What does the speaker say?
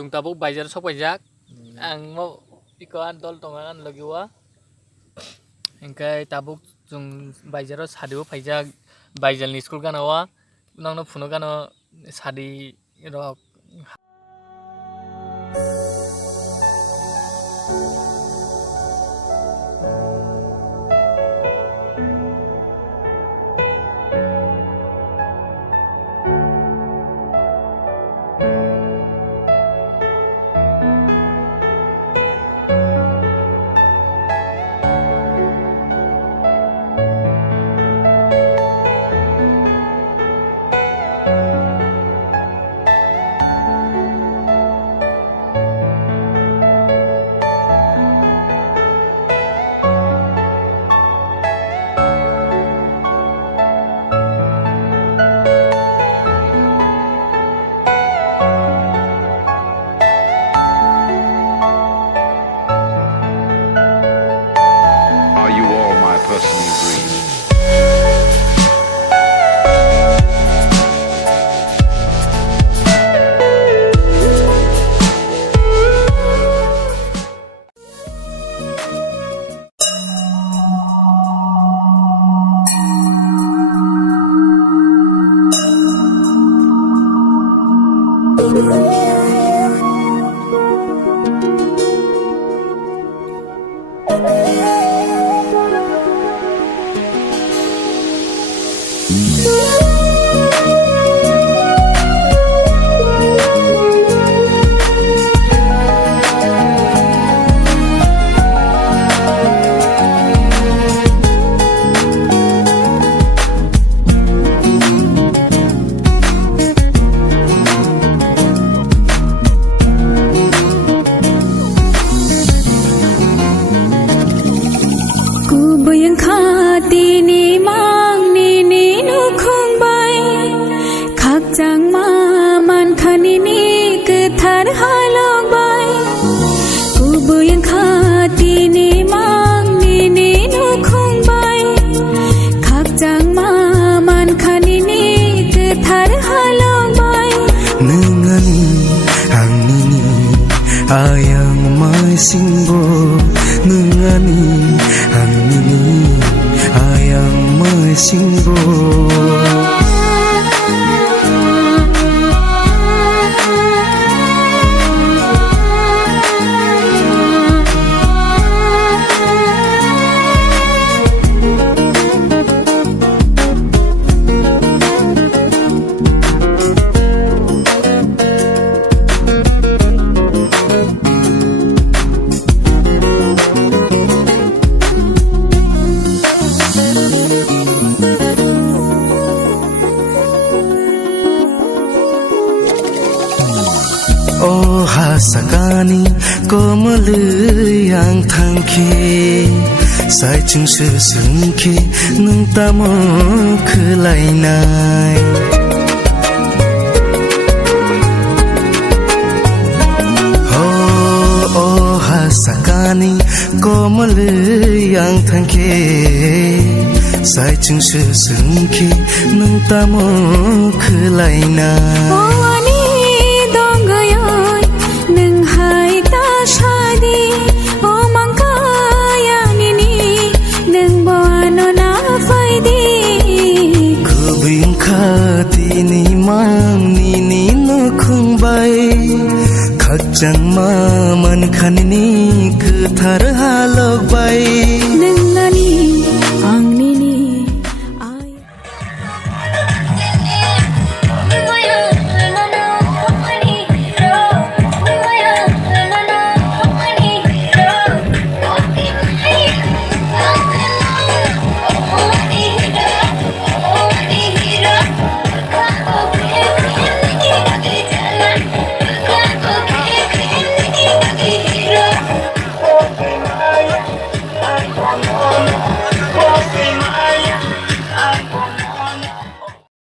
जों tabuk bajar sok bajak ang mau pikoan tol tongan lagi wa engkai tabuk जों बायजाराव सादियाव फायजाक बायजालनि school गानावा उनावनो फुनो गानो सादि रक personal dream. Ayang may singbo nungani hangini ayang may singbo Oh hasakani komal yang thangki sai chung se sungki nung tamo khelainai oh hasakani komal yang thangki sai chung se sungki nung tamo khelainai Tini mang ni no khung bai khak chang ma man khan ni ku thar halok bai